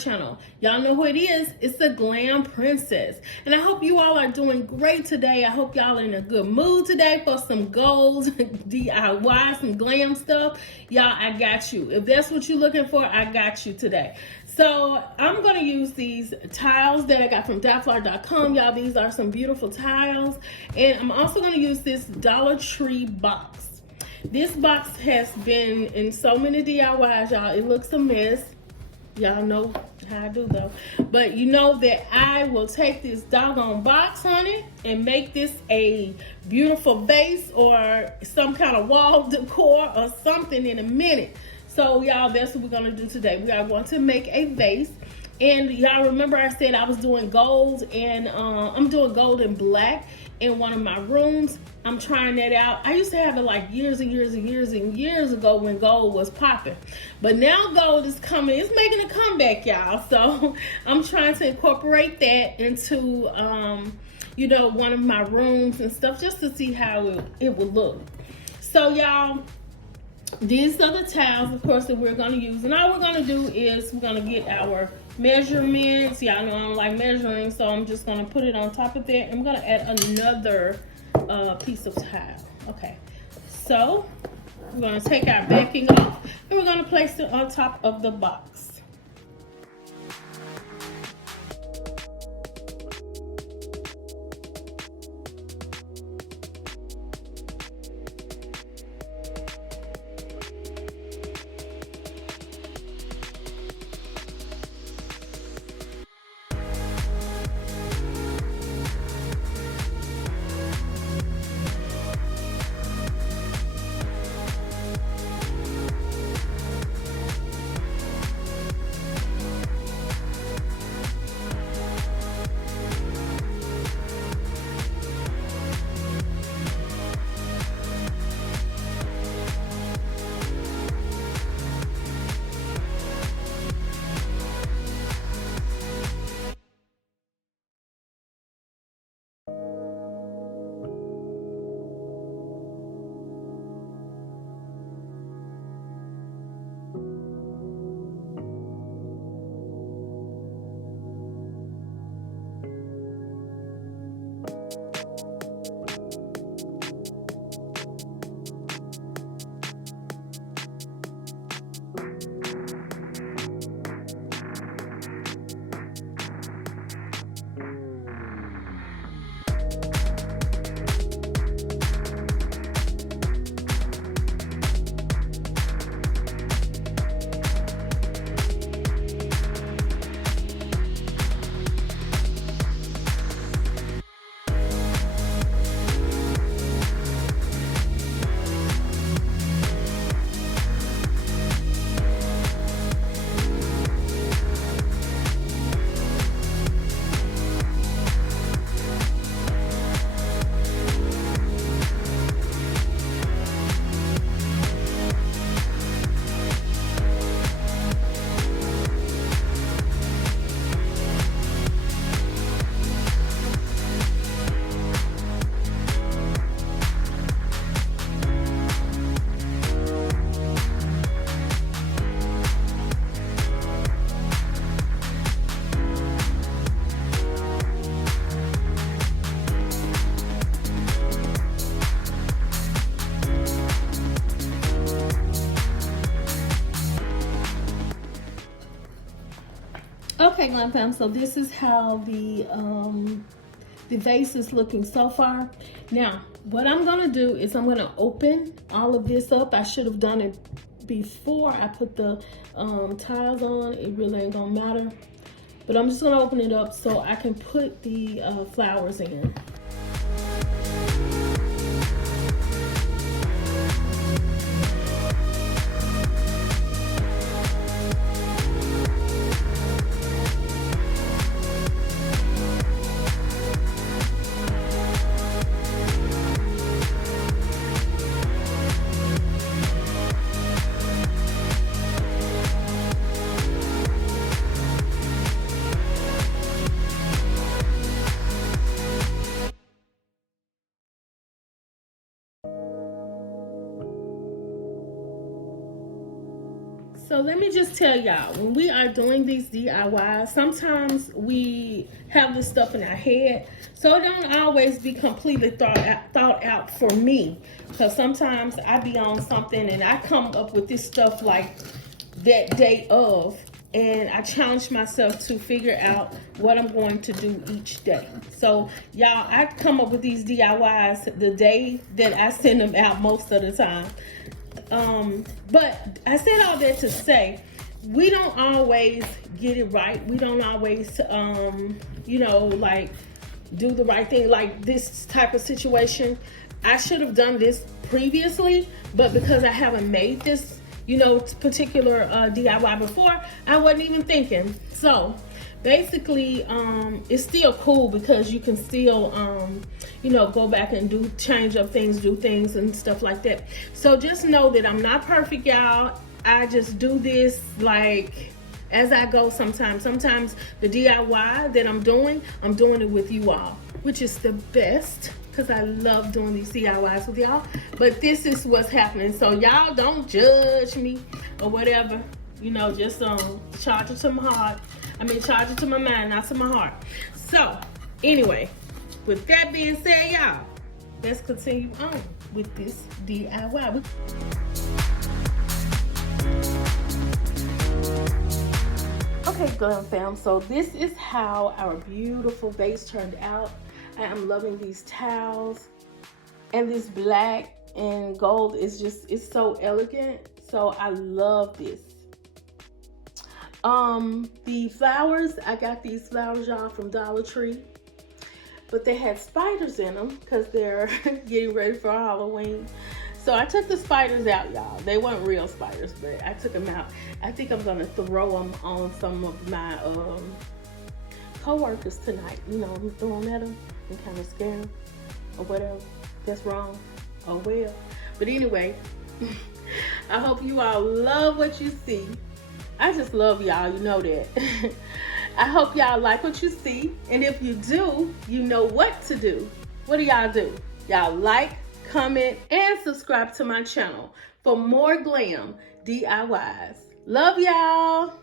channel. Y'all know who it is. It's the Glam Princess. And I hope you all are doing great today. I hope y'all are in a good mood today for some goals, DIY, some glam stuff. Y'all, I got you. If that's what you're looking for, I got you today. So I'm going to use these tiles that I got from dotflower.com. Y'all, these are some beautiful tiles. And I'm also going to use this Dollar Tree box. This box has been in so many DIYs, y'all. It looks a mess. Y'all know how I do though. But you know that I will take this doggone box, honey, and make this a beautiful vase or some kind of wall decor or something in a minute. So y'all, that's what we're gonna do today. We are going to make a vase. And y'all remember I said I was doing gold, and I'm doing gold and black in one of my rooms. I'm trying that out. I used to have it like years and years and years and years ago when gold was popping. But now gold is coming. It's making a comeback, y'all. So I'm trying to incorporate that into, you know, one of my rooms and stuff just to see how it would look. So y'all, these are the tiles, of course, that we're going to use. And all we're going to do is we're going to get our measurements. Y'all know I don't like measuring, so I'm just going to put it on top of that. I'm going to add another piece of tile. Okay, so we're going to take our backing off and we're going to place it on top of the box. Okay, Glam Fam, so this is how the vase is looking so far. Now, what I'm gonna do is I'm gonna open all of this up. I should have done it before I put the tiles on. It really ain't gonna matter. But I'm just gonna open it up so I can put the flowers in. So let me just tell y'all, when we are doing these DIYs, sometimes we have this stuff in our head, so it don't always be completely thought out for me. Because sometimes I be on something and I come up with this stuff like that day of, and I challenge myself to figure out what I'm going to do each day. So y'all, I come up with these DIYs the day that I send them out most of the time. But I said all that to say, we don't always get it right. We don't always, like do the right thing. Like this type of situation, I should have done this previously, but because I haven't made this, particular DIY before, I wasn't even thinking. So basically, it's still cool because you can still, go back and change up things, do things and stuff like that. So just know that I'm not perfect, y'all. I just do this like as I go sometimes. Sometimes the DIY that I'm doing it with you all, which is the best because I love doing these DIYs with y'all. But this is what's happening. So y'all don't judge me or whatever. Just charge it to my heart. Charge it to my mind, not to my heart. So, anyway, with that being said, y'all, let's continue on with this DIY. Okay, Glam fam, so this is how our beautiful vase turned out. I am loving these towels. And this black and gold is it's so elegant. So I love this. The flowers, I got these flowers, y'all, from Dollar Tree, but they had spiders in them because they're getting ready for Halloween. So I took the spiders out, y'all. They weren't real spiders, but I took them out. I think I'm gonna throw them on some of my co-workers tonight. I'm throwing at them and kind of scare them or whatever. That's wrong. Oh well. But anyway, I hope you all love what you see. I just love y'all, you know that. I hope y'all like what you see. And if you do, you know what to do. What do y'all do? Y'all like, comment, and subscribe to my channel for more Glam DIYs. Love y'all.